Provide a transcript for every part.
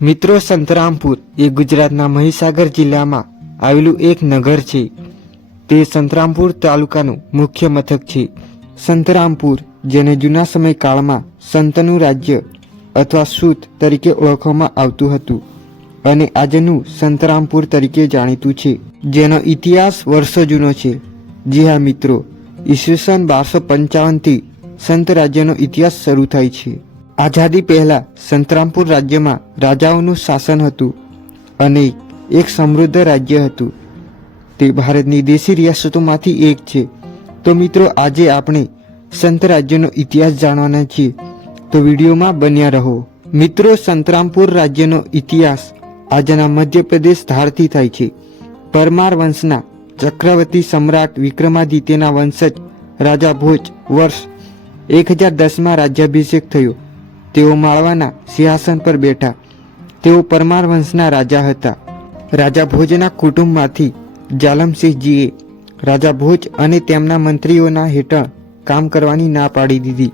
મિત્રો, સંતરામપુર એ ગુજરાતના મહીસાગર જિલ્લામાં આવેલું એક નગર છે. તે સંતરામપુર તાલુકાનું મુખ્ય મથક છે. સંતરામપુર, જેને જૂના સમયકાળમાં સંતનું રાજ્ય અથવા સૂત તરીકે ઓળખવામાં આવતું હતું અને આજનું સંતરામપુર તરીકે જાણીતું છે, જેનો ઇતિહાસ વર્ષો જૂનો છે. જી હા મિત્રો, ઈસવીસન 1255થી સંત રાજ્યનો ઇતિહાસ શરૂ થાય છે. આઝાદી પહેલા સંતરામપુર રાજ્યમાં રાજાઓનું શાસન હતું અને એક સમૃદ્ધ રાજ્ય હતું. તે ભારતની દેશી રિયાસતોમાંથી એક છે. તો મિત્રો, આજે આપણે સંત રાજ્યનો ઇતિહાસ જાણવાના છીએ, તો વિડીયોમાં બન્યા રહો. મિત્રો, સંતરામપુર રાજ્યનો ઇતિહાસ આજના મધ્યપ્રદેશ ધારથી થાય છે. પરમાર વંશના ચક્રવર્તી સમ્રાટ વિક્રમાદિત્યના વંશજ રાજા ભોજ વર્ષ 1010માં રાજ્યાભિષેક થયો. તેઓ માળવાના સિંહાસન પર બેઠા. તેઓ પરમાર વંશના રાજા હતા. રાજા ભોજના કુટુંબમાંથી જાલમસિંહજીએ રાજા ભોજ અને તેમના મંત્રીઓના હેઠળ કામ કરવાની ના પાડી દીધી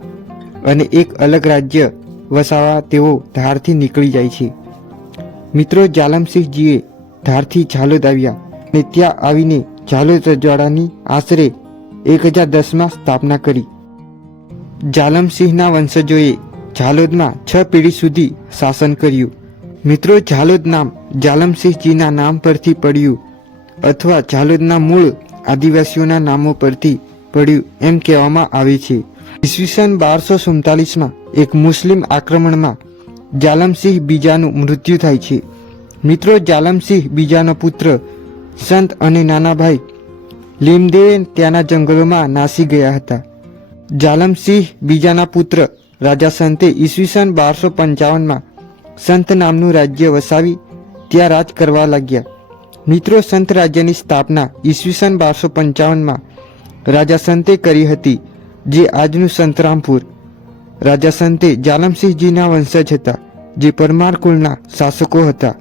અને એક અલગ રાજ્ય વસાવવા તેઓ ધારથી નીકળી જાય છે. મિત્રો, જાલમસિંહજીએ ધારથી ઝાલોદ આવ્યા અને ત્યાં આવીને ઝાલોદ રજવાડાની આશરે 1010માં સ્થાપના કરી. જાલમસિંહના વંશજોએ ઝાલોદમાં 6 પેઢી સુધી શાસન કર્યું. મિત્રો, ઝાલોદ નામ જાલમસિંહજીના નામ પરથી પડ્યું અથવા ઝાલોદના મૂળ આદિવાસીઓના નામો પરથી પડ્યું એમ કહેવામાં આવે છે. ઈસવીસન 1247માં એક મુસ્લિમ આક્રમણમાં જાલમસિંહ બીજાનું મૃત્યુ થાય છે. મિત્રો, જાલમસિંહ બીજાનો પુત્ર સંત અને નાના ભાઈ લીમદેવ ત્યાંના જંગલોમાં નાસી ગયા હતા. જાલમસિંહ બીજાના પુત્ર રાજા સંતે ઈસવીસન 1255માં સંત નામનું રાજ્ય વસાવી ત્યાં રાજ કરવા લાગ્યા. મિત્રો, સંત રાજ્યની સ્થાપના ઈસવીસન 1255માં રાજા સંતે કરી હતી, જે આજનું સંતરામપુર. રાજા સંતે જાલમસિંહજીના વંશજ હતા, જે પરમાર કુળના શાસકો હતા.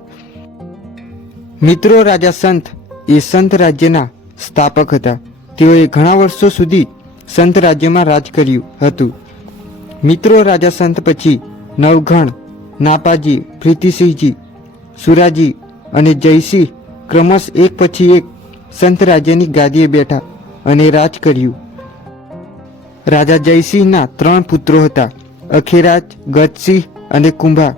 મિત્રો, રાજા સંત એ સંત રાજ્યના સ્થાપક હતા. તેઓએ ઘણા વર્ષો સુધી સંત રાજ્યમાં રાજ કર્યું હતું. મિત્રો, રાજા સંત પછી નવઘણ, નાપાજી, પ્રીતિસિંહજી, સુરાજી અને જયસિંહ ક્રમશ એક પછી એક સંત રાજ્યની ગાદીએ બેઠા અને રાજ કર્યું. રાજા જયસિંહના 3 પુત્રો હતા, અખેરાજ, ગજસિંહ અને કુંભા.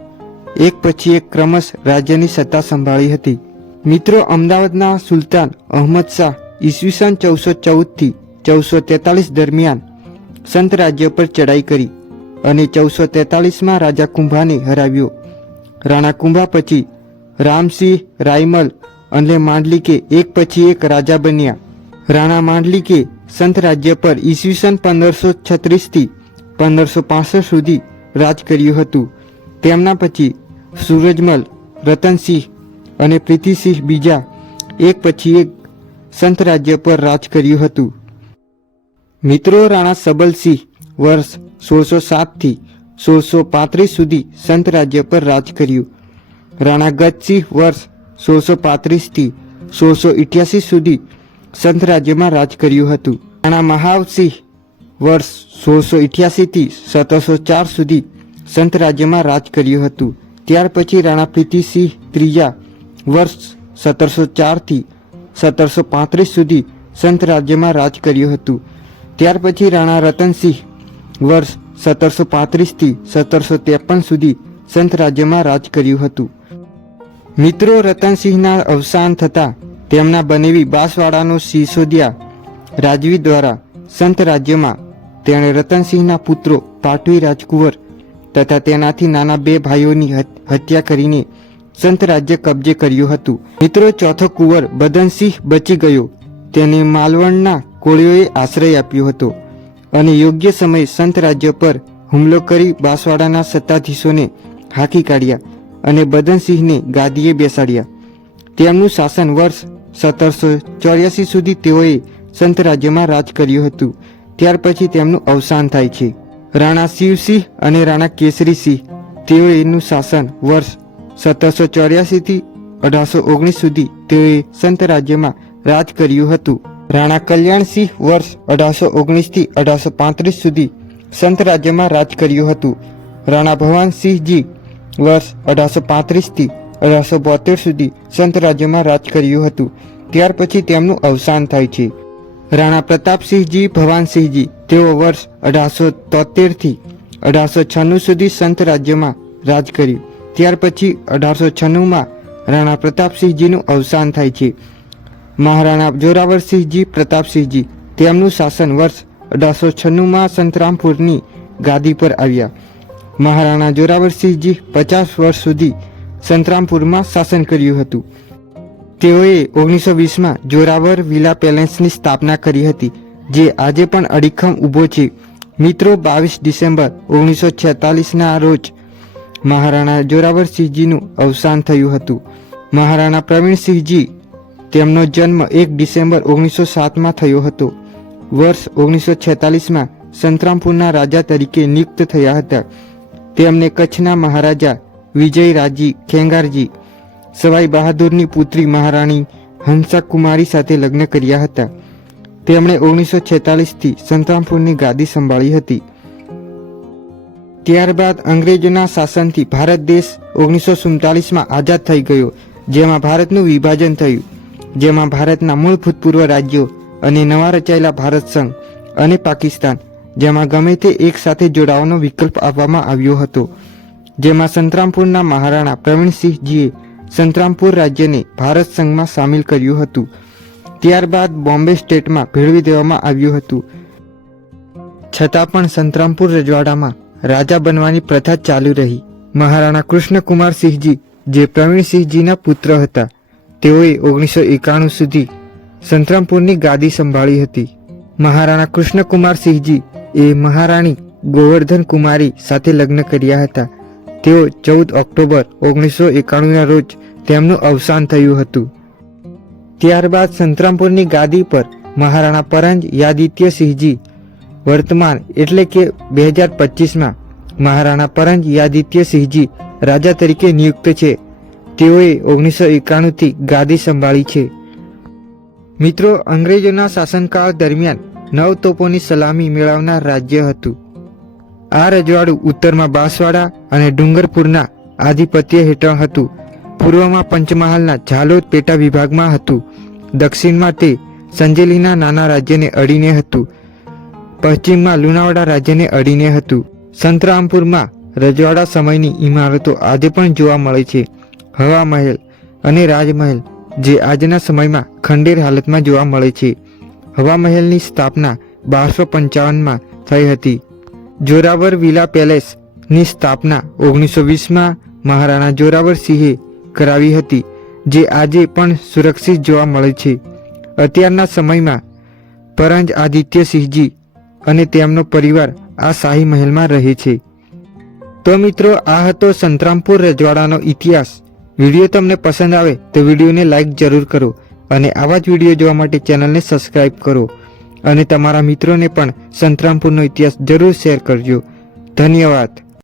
એક પછી એક ક્રમશ રાજ્યની સત્તા સંભાળી હતી. મિત્રો, અમદાવાદના સુલતાન અહમદ શાહ ઈસવીસન 1414થી 1443 દરમિયાન સંત રાજ્ય પર ચડાઈ કરી અને 1443માં રાજા કુંભાને હરાવ્યો. રાણા કુંભા પછી રામસિંહ, રાયમલ અને માંડલિકે એક પછી એક રાજા બન્યા. રાણા માંડલિકે સંત રાજ્ય પર ઈસવીસન 1536થી 1565 સુધી રાજ કર્યું હતું. તેમના પછી સૂરજમલ, રતનસિંહ અને પ્રીતિસિંહ બીજા એક પછી એક સંત રાજ્ય પર રાજ કર્યું હતું. મિત્રો, રાણા સબલસિંહ વર્ષ 1607થી 1635 સુધી સંત રાજ્ય પર રાજ કર્યું. રાણા ગજસિંહ વર્ષ 1635થી 1688 સુધી સંત રાજ્યમાં રાજ કર્યું હતું. રાણા મહાવસિંહ વર્ષ 1688થી 1704 સુધી સંત રાજ્યમાં રાજ કર્યું હતું. ત્યાર પછી રાણા પ્રીતિસિંહ ત્રીજા વર્ષ 1704થી 1735 સુધી સંત રાજ્યમાં રાજ કર્યું હતું. ત્યાર પછી રાણા રતનસિંહ વર્ષ 1735થી 1753 સુધી સંત રાજ્યમાં રાજ કર્યું હતું. મિત્રો, રતનસિંહના અવસાન થતાં તેમના બનેવી બાંસવાડાનો સિસોદિયા રાજવી દ્વારા સંત રાજ્યમાં તેણે રતનસિંહના પુત્રો પાટવી રાજકુંવર તથા તેનાથી નાના 2 ભાઈઓની હત્યા કરીને સંત રાજ્ય કબજે કર્યું હતું. મિત્રો, ચોથો કુંવર બદનસિંહ બચી ગયો. તેને માલવણના કોળીઓએ આશ્રય આપ્યો હતો અને યોગ્ય સમયે સંત રાજ્ય પર હુમલો કરી બાંસવાડાના સત્તાધીશોને હાંકી કાઢ્યા અને બદનસિંહને ગાદીએ બેસાડ્યા. તેમનું શાસન વર્ષ 1784 સુધી તેઓએ સંત રાજ્યમાં રાજ કર્યું હતું. ત્યાર પછી તેમનું અવસાન થાય છે. રાણા શિવસિંહ અને રાણા કેસરીસિંહ, તેઓનું શાસન વર્ષ 1784થી 1819 સુધી તેઓએ સંત રાજ્યમાં રાજ કર્યું હતું. રાણા કલ્યાણસિંહ વર્ષ 1819થી 1835 સુધી સંત રાજ્યમાં રાજ કર્યું હતું. રાણા ભવાનસિંહજી વર્ષ 1835થી 1872 સુધી સંત રાજ્યમાં રાજ કર્યું હતું. ત્યાર પછી તેમનું અવસાન થાય છે. રાણા પ્રતાપસિંહજી ભવાનસિંહજી તેઓ વર્ષ 1873થી 1896 સુધી સંત રાજ્યમાં રાજ કર્યું. ત્યાર પછી 1896માં રાણા પ્રતાપસિંહજીનું અવસાન થાય છે. મહારાણા જોરાવરસિંહજી પ્રતાપસિંહજી તેમનું શાસન વર્ષ 1896માં સંતરામપુરની ગાદી પર આવ્યા. મહારાણા જોરાવરસિંહજી 50 વર્ષ સુધી સંતરામપુરમાં શાસન કર્યું હતું. તેઓએ 1920માં જોરાવર વિલા પેલેસની સ્થાપના કરી હતી, જે આજે પણ અડીખમ ઊભો છે. મિત્રો, 22 ડિસેમ્બર 1946ના રોજ મહારાણા જોરાવરસિંહજીનું અવસાન થયું હતું. મહારાણા પ્રવીણસિંહજી તેમનો જન્મ 1 ડિસેમ્બર 1907માં થયો હતો. વર્ષ 1946માં સંતરામપુરના રાજા તરીકે નિયુક્ત થયા હતા. તેમને કચ્છના મહારાજા વિજયરાજી ખેંગારજી સવાઈ બહાદુરની પુત્રી મહારાણી હંસાકુમારી સાથે લગ્ન કર્યા હતા. તેમણે 1946થી સંતરામપુરની ગાદી સંભાળી હતી. ત્યારબાદ અંગ્રેજોના શાસનથી ભારત દેશ 1947માં આઝાદ થઈ ગયો, જેમાં ભારતનું વિભાજન થયું, જેમાં ભારતના મૂળ ભૂતપૂર્વ રાજ્યો અને નવા રચાયેલા ભારત સંઘ અને પાકિસ્તાન, જેમાં ગમે તે એક સાથે જોડાવાનો વિકલ્પ આપવામાં આવ્યો હતો. જેમાં સંતરામપુરના મહારાણા પ્રવીણસિંહજીએ સંતરામપુર રાજ્યને ભારત સંઘમાં સામેલ કર્યું હતું. ત્યારબાદ બોમ્બે સ્ટેટમાં ભેળવી દેવામાં આવ્યું હતું. છતાં પણ સંતરામપુર રજવાડામાં રાજા બનવાની પ્રથા ચાલુ રહી. મહારાણા કૃષ્ણકુમારસિંહજી જે પ્રવીણસિંહજીના પુત્ર હતા, તેઓએ 1991 સુધી સંતરામપુરની ગાદી સંભાળી હતી. મહારાણા કૃષ્ણકુમારસિંહજી એ મહારાણી ગોવર્ધન કુમારી સાથે લગ્ન કર્યા હતા. તેઓ 14 ઓક્ટોબર 1991ના રોજ તેમનું અવસાન થયું હતું. ત્યારબાદ સંતરામપુરની ગાદી પર મહારાણા પરંજ યાદિત્યસિંહજી વર્તમાન એટલે કે 2025માં મહારાણા પરંજ યાદિત્યસિંહજી રાજા તરીકે નિયુક્ત છે. તેઓએ 1991થી ગાદી સંભાળી છે. મિત્રો, અંગ્રેજોના શાસનકાળ દરમિયાન 9 તોપોની સલામી મેળવનાર રાજ્ય હતું. આ રજવાડું ઉત્તરમાં બાંસવાડા અને ડુંગરપુરના આધિપત્ય હેઠળ હતું. પૂર્વમાં પંચમહાલના ઝાલોદ પેટા વિભાગમાં હતું. દક્ષિણમાં તે સંજેલીના નાના રાજ્યને અડીને હતું. પશ્ચિમમાં લુણાવાડા રાજ્યને અડીને હતું. સંતરામપુરમાં રજવાડા સમયની ઇમારતો આજે પણ જોવા મળે છે. હવા મહેલ અને રાજમહેલ જે આજના સમયમાં ખંડેર હાલતમાં જોવા મળે છે. હવા મહેલની સ્થાપના 1255માં થઈ હતી. જોરાવર વિલા પેલેસની સ્થાપના 1920માં મહારાણા જોરાવરસિંહે કરાવી હતી, જે આજે પણ સુરક્ષિત જોવા મળે છે. અત્યારના સમયમાં પરંજ આદિત્યસિંહજી અને તેમનો પરિવાર આ શાહી મહેલમાં રહે છે. તો મિત્રો, આ હતો સંતરામપુર રજવાડાનો ઇતિહાસ. વિડીયો તમને પસંદ આવે તો વિડીયોને લાઈક જરૂર કરો અને આવા જ વિડીયો જોવા માટે ચેનલને સબસ્ક્રાઈબ કરો અને તમારા મિત્રોને પણ સંતરામપુરનો ઇતિહાસ જરૂર શેર કરજો. ધન્યવાદ.